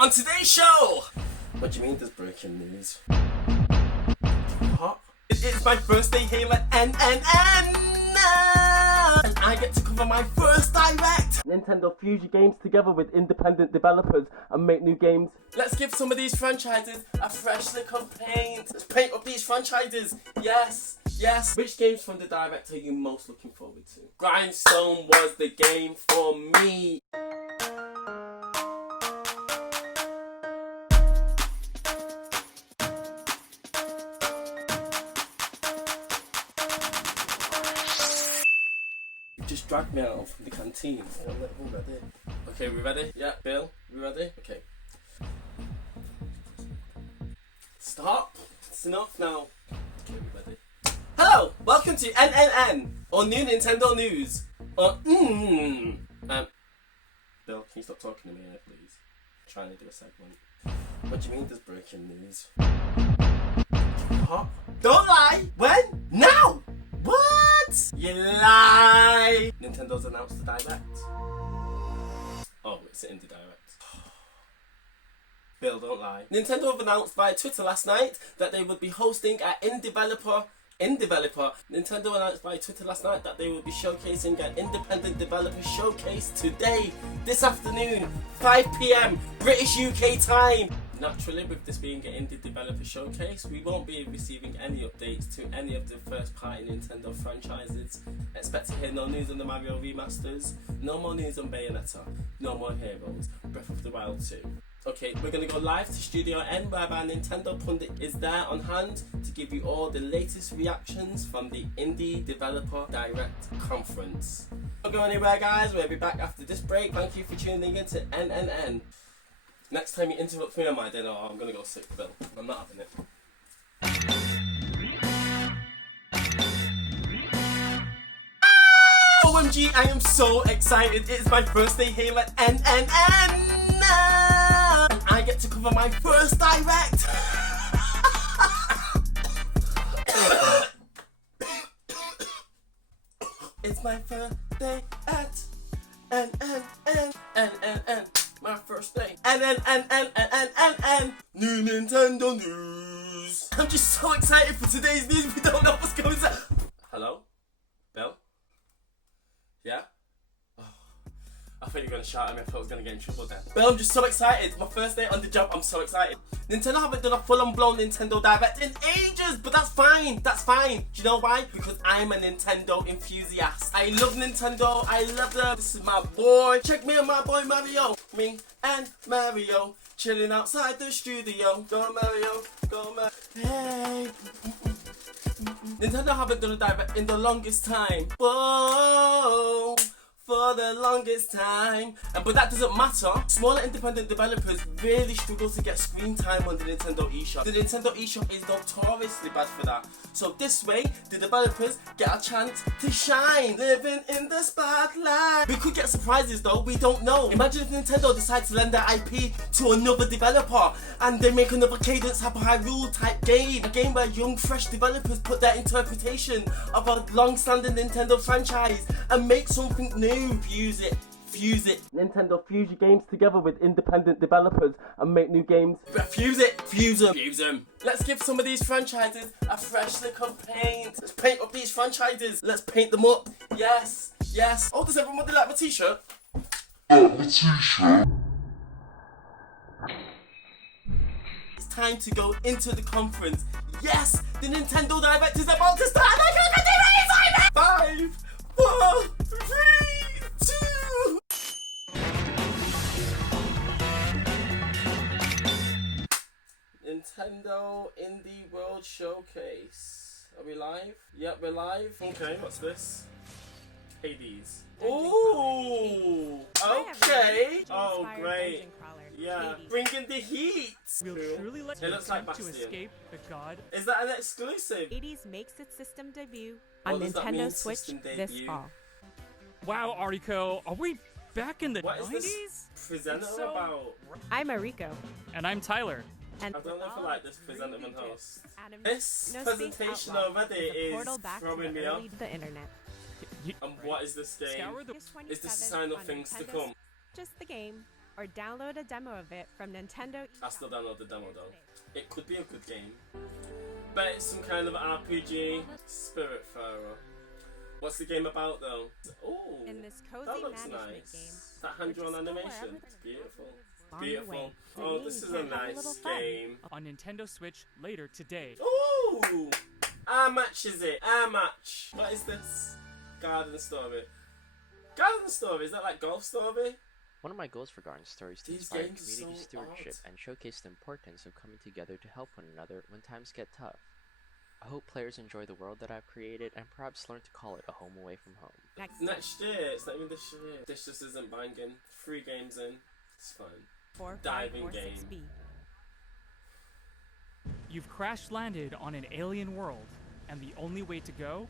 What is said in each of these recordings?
On today's show! What do you mean there's breaking news? What? It's my first day here at N.N.N. And I get to cover my first direct! Nintendo fuse your games together with independent developers and make new games. Let's give some of these franchises a fresh lick of paint. Let's paint up these franchises. Yes, yes. Which games from the direct are you most looking forward to? Grindstone was the game for me. Just dragged me out from the canteen. We're ready. Okay, we ready? Yeah, Bill, we ready? Okay. Stop. It's enough now. Okay, we ready? Hello, welcome to N.N.N, or New Nintendo News. Or Bill, can you stop talking to me here, please? I'm trying to do a segment. What do you mean there's breaking news? What? Don't lie! When? Now! What? You lie! Nintendo's announced the direct. Oh, it's an indie direct. Bill, don't lie. Nintendo have announced via Twitter last night that they would be hosting an Nintendo announced via Twitter last night that they would be showcasing an independent developer showcase today, this afternoon, 5 PM, British UK time. Naturally, with this being an indie developer showcase, we won't be receiving any updates to any of the first-party Nintendo franchises. Expect to hear no news on the Mario remasters, no more news on Bayonetta, no more Heroes, Breath of the Wild 2. Okay, we're going to go live to Studio N, where our Nintendo pundit is there on hand to give you all the latest reactions from the Indie Developer Direct Conference. Don't go anywhere, guys. We'll be back after this break. Thank you for tuning in to N.N.N. Next time you interrupt me on my dinner, I'm going to go sick, Bill. I'm not having it. OMG, I am so excited. It is my first day here at N.N.N. And I get to cover my first direct. It's my first day at N.N.N. N.N.N. My first day. N.N.N. New Nintendo News. I'm just so excited for today's news. We don't know what's going on. Hello? Bill? Yeah? I thought you were going to shout at me. I thought I was going to get in trouble then. Bill, I'm just so excited. It's my first day on the job. I'm so excited. Nintendo haven't done a full-on-blown Nintendo Direct in ages, but that's fine. That's fine. Do you know why? Because I'm a Nintendo enthusiast. I love Nintendo. I love them. This is my boy. Check me and my boy Mario. Me and Mario chilling outside the studio. Go Mario. Go Mario. Hey. Nintendo haven't done a Direct in the longest time. Whoa. For the longest time. But that doesn't matter. Smaller independent developers really struggle to get screen time on the Nintendo eShop. The Nintendo eShop is notoriously bad for that. So this way, the developers get a chance to shine. Living in the spotlight. We could get surprises though, we don't know. Imagine if Nintendo decides to lend their IP to another developer and they make another Cadence Hyper Hyrule type game. A game where young, fresh developers put their interpretation of a long-standing Nintendo franchise and make something new. Fuse it. Nintendo fuse your games together with independent developers and make new games. Fuse them. Let's give some of these franchises a fresh lick of paint. Let's paint up these franchises. Let's paint them up. Yes. Oh, does everybody like my t-shirt? It's time to go into the conference. Yes, the Nintendo Direct is about to start. And I can't get any excitement. 5, 4, 3, 2. Nintendo Indie World Showcase. Are we live? Yep, we're live. Okay, what's this? Hades. Ooh! Okay! Oh, great. Yeah, bringing the heat! We'll truly let it looks like to escape the god. Is that an exclusive? Hades makes its system debut on Nintendo Switch this fall. Wow, Ariko, are we back in the 90s? What is this presenter about? I'm Ariko. And I'm Tyler. And I don't know if I like this presenter and host. This presentation already is throwing me off. The internet. And what is this game? Is this a sign of things to come? Just the game. or download a demo of it from Nintendo. I still download the demo though. It could be a good game. But it's some kind of RPG. Spiritfarer. What's the game about though? Oh, In this cozy that looks management nice. game, That hand-drawn explore animation. everything It's beautiful. along the Beautiful. way. Oh, It this means is you a can have a little nice fun. game. On Nintendo Switch later today. Ooh! How much is it? How much? What is this? Garden Story. Garden Story? Is that like Golf Story? One of my goals for Garden Story is to These inspire games are community so stewardship odd. and showcase the importance of coming together to help one another when times get tough. I hope players enjoy the world that I've created and perhaps learn to call it a home away from home. Next year. It's not even this year. This just isn't banging. 3 games in. It's fine. 4, 5, Diving 4, game. 6B. You've crash landed on an alien world, and the only way to go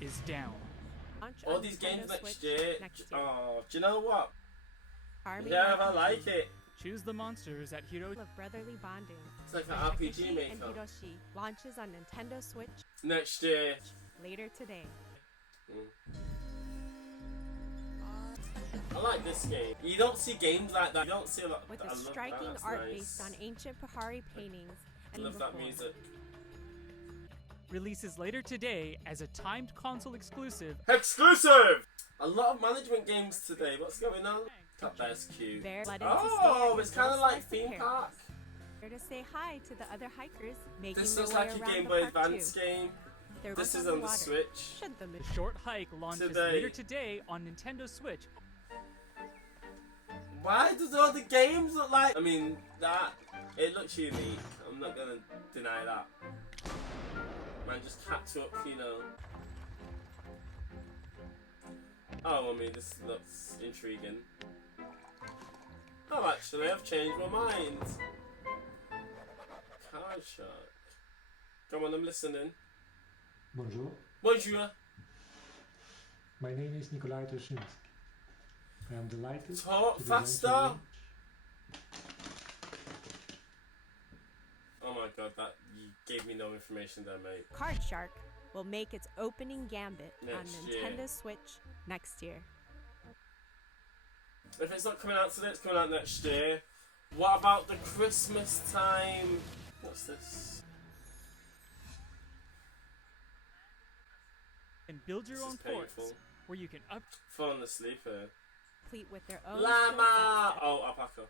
is down. Launch All on these Nintendo games next Switch year. next year. Oh, do you know what? Army Yeah, I RPG, like it. Choose the monsters at Hiro. of brotherly bonding. It's like an by RPG Takeshi and maker. Hiroshi launches on Nintendo Switch Next year. later today. I like this game. You don't see games like that. You don't see a lot. With I a love that. striking That's art nice. based on ancient Pahari paintings I and love that before. music. Releases later today as a timed console exclusive. Exclusive! A lot of management games today. What's going on? That bear's cute. Bear led into stay Oh, at it's his kind of little like slice theme paradise. park. Here to say hi to the other hikers making This their looks way like a around Game the Boy park Advance too. game. They're This both is the on the water. Switch. Should the The short hike launches Today. later today on Nintendo Switch. Why does all the games look like? I mean, it looks unique. I'm not gonna deny that. Man, just catch up, you know. Oh, I mean, this looks intriguing. Oh, actually, I've changed my mind. Card Shark. Come on, I'm listening. Bonjour, Bonjour. my name is Nikolai Truszinski. I am delighted Talk to present faster. you Oh my god, you gave me no information there, mate. Card Shark will make its opening gambit Next on year. Nintendo Switch next year. If it's not coming out today, it's coming out next year. What about the Christmas time? What's this? And build your This own is forts painful. where you can up. Falling asleep here. Complete with their own Llama! skill sets. Oh, alpaca.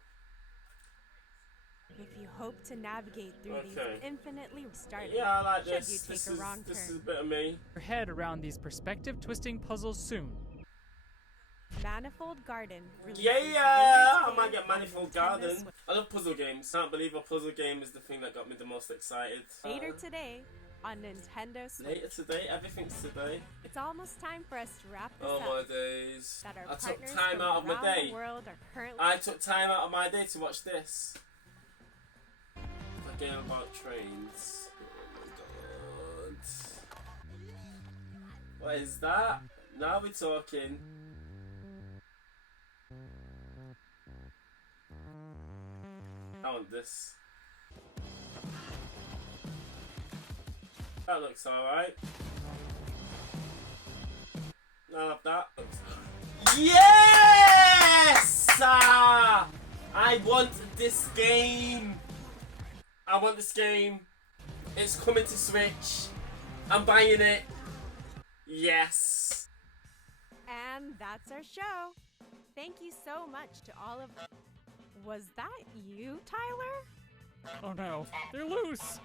If you hope to navigate through these Okay. infinitely starting, Yeah, I like should this. you take This a is wrong this is a turn. bit of me. Your head around these perspective twisting puzzles soon. Manifold Garden releases Yeah, later I today might get on Manifold Nintendo Garden. Switch. I love puzzle games. Can't believe a puzzle game is the thing that got me the most excited. Later today on Nintendo Switch. Later today, everything's today. It's almost time for us to wrap this Oh up. my days. That our I took partners time from out of my around day. the world are currently I took time out of my day to watch this. A game about trains. Oh my god. What is that? Now we're talking. I want this. That looks alright. I love that. Yes! I want this game. I want this game. It's coming to Switch. I'm buying it. Yes. And that's our show. Thank you so much to all of. Was that you, Tyler? Oh no, they're loose!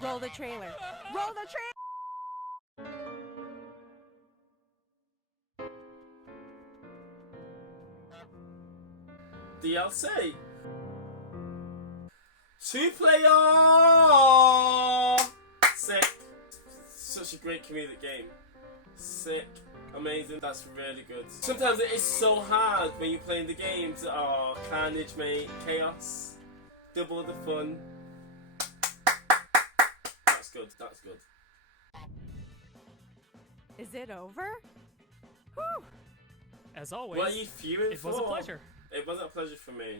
Roll the trailer. Roll the trailer. DLC. 2-player. Sick. Such a great comedic game. Sick. Amazing. That's really good. Sometimes it is so hard when you're playing the games. Oh, carnage, mate. Chaos. Double the fun. That's good. That's good. Is it over? Whew. As always, What are you fuming it for? was a pleasure. It wasn't a pleasure for me.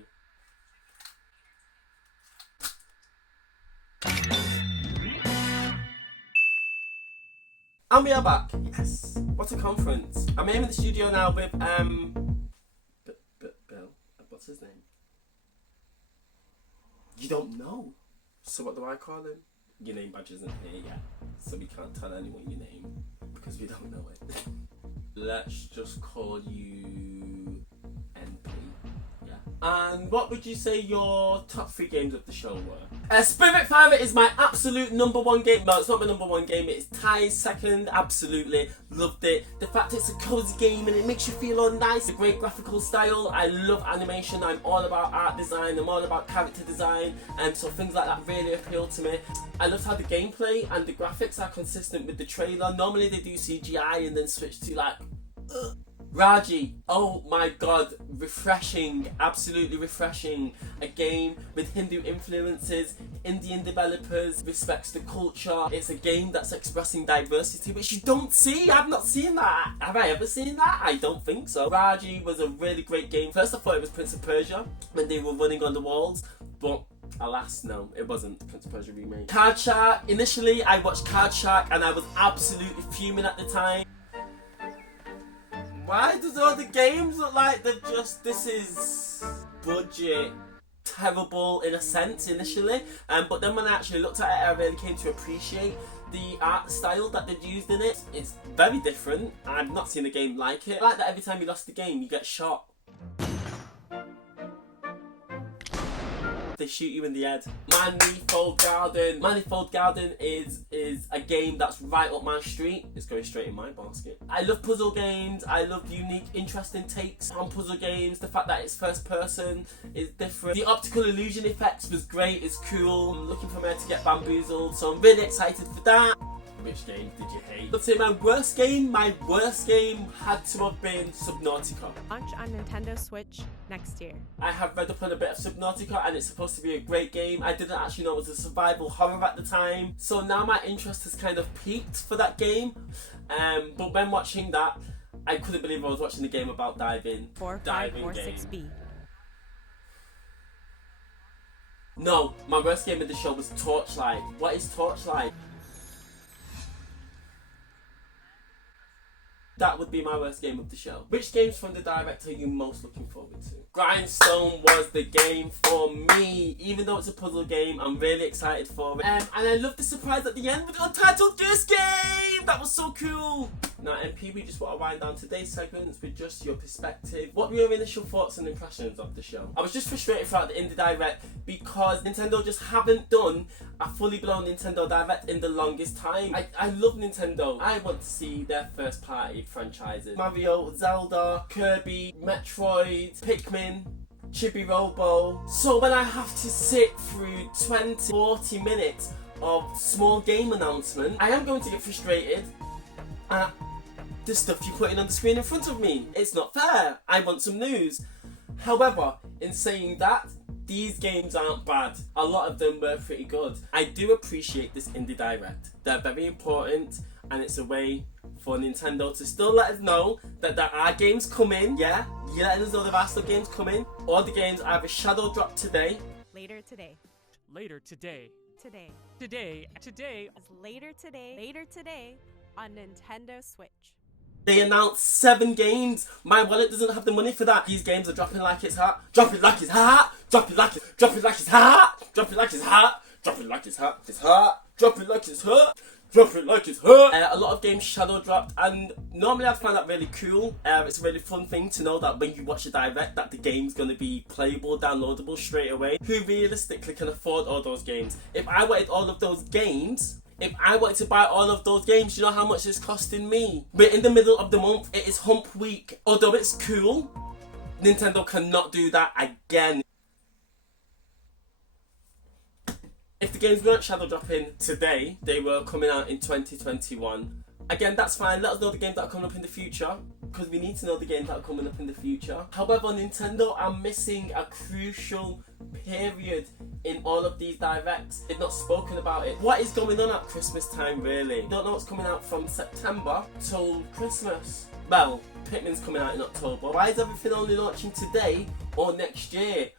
And we are back. Yes. What a conference. I'm here in the studio now with Bill. What's his name? You don't know. So what do I call him? Your name badge isn't here yet, so we can't tell anyone your name because we don't know it. Let's just call you NP. Yeah. And what would you say your top 3 games of the show were? Spiritfarer is my absolute #1 game. No, it's not my #1 game. It's tied second. Absolutely loved it. The fact it's a cozy game and it makes you feel all nice. A great graphical style. I love animation. I'm all about art design. I'm all about character design, and so things like that really appeal to me. I love how the gameplay and the graphics are consistent with the trailer. Normally they do CGI and then switch to like. Raji, oh my god, refreshing, absolutely refreshing. A game with Hindu influences, Indian developers, respects the culture. It's a game that's expressing diversity, which you don't see. I've not seen that. Have I ever seen that? I don't think so. Raji was a really great game. First I thought it was Prince of Persia when they were running on the walls, but alas, no, it wasn't Prince of Persia remake. Card Shark, initially I watched Card Shark and I was absolutely fuming at the time. Why does all the games look like they've just, this is budget terrible in a sense initially, but then when I actually looked at it I really came to appreciate the art style that they'd used in it. It's very different. I've not seen a game like it. I like that every time you lost the game you get shot. They shoot you in the head. Manifold Garden. Manifold Garden is a game that's right up my street. It's going straight in my basket. I love puzzle games. I love unique, interesting takes on puzzle games. The fact that it's first person is different. The optical illusion effects was great. It's cool. I'm looking for where to get bamboozled, so I'm really excited for that. Which game did you hate? Let's say my worst game had to have been Subnautica. Launch on Nintendo Switch next year. I have read up on a bit of Subnautica and it's supposed to be a great game. I didn't actually know it was a survival horror at the time, so now my interest has kind of peaked for that game. But when watching that, I couldn't believe I was watching a game about diving. 4546B. No, my worst game of the show was Torchlight. What is Torchlight? That would be my worst game of the show. Which games from the Direct are you most looking forward to? Grindstone was the game for me. Even though it's a puzzle game, I'm really excited for it. And I love the surprise at the end with the Untitled Goose Game! That was so cool! Now MP, we just want to wind down today's segments with just your perspective. What were your initial thoughts and impressions of the show? I was just frustrated throughout the Indie Direct because Nintendo just haven't done a fully blown Nintendo Direct in the longest time. I love Nintendo. I want to see their first party franchises. Mario, Zelda, Kirby, Metroid, Pikmin, Chibi Robo. So when I have to sit through 20-40 minutes of small game announcement, I am going to get frustrated at the stuff you're putting on the screen in front of me. It's not fair. I want some news. However, in saying that, these games aren't bad. A lot of them were pretty good. I do appreciate this Indie Direct. They're very important and it's a way for Nintendo to still let us know that there are games coming. Yeah, you're letting us know there are still games coming. All the games either shadow drop today. Later today. Later today. Today. Today. Later today on Nintendo Switch. They announced 7 games. My wallet doesn't have the money for that. These games are dropping like it's hot. Drop it like it's hot. Drop it like it's hot. Drop it like it's hot. Drop it like it's hot. Drop it like it's hot. It's hot. Drop it like it's hot. Drop it like it's hot. A lot of games shadow dropped, and normally I'd find that really cool. It's a really fun thing to know that when you watch a direct that the game's going to be playable, downloadable straight away. Who realistically can afford all those games? If I wanted all of those games, if I wanted to buy all of those games, you know how much it's costing me? We're in the middle of the month, it is hump week. Although it's cool, Nintendo cannot do that again. If the games weren't shadow dropping today, they were coming out in 2021. Again, that's fine. Let us know the games that are coming up in the future, because we need to know the games that are coming up in the future. However, Nintendo are missing a crucial period in all of these directs. They've not spoken about it. What is going on at Christmas time, really? Don't know what's coming out from September till Christmas. Well, Pikmin's coming out in October. Why is everything only launching today or next year?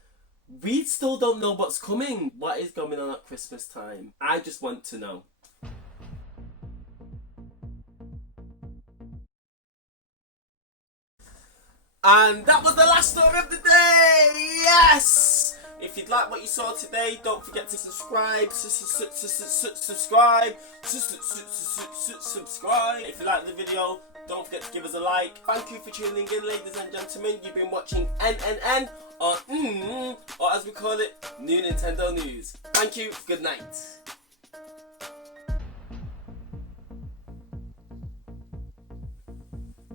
We still don't know what's coming. What is going on at Christmas time? I just want to know. And that was the last story of the day! Yes! If you'd like what you saw today, don't forget to subscribe. Subscribe. If you like the video, don't forget to give us a like. Thank you for tuning in, ladies and gentlemen. You've been watching N.N.N on or as we call it, New Nintendo News. Thank you. Good night.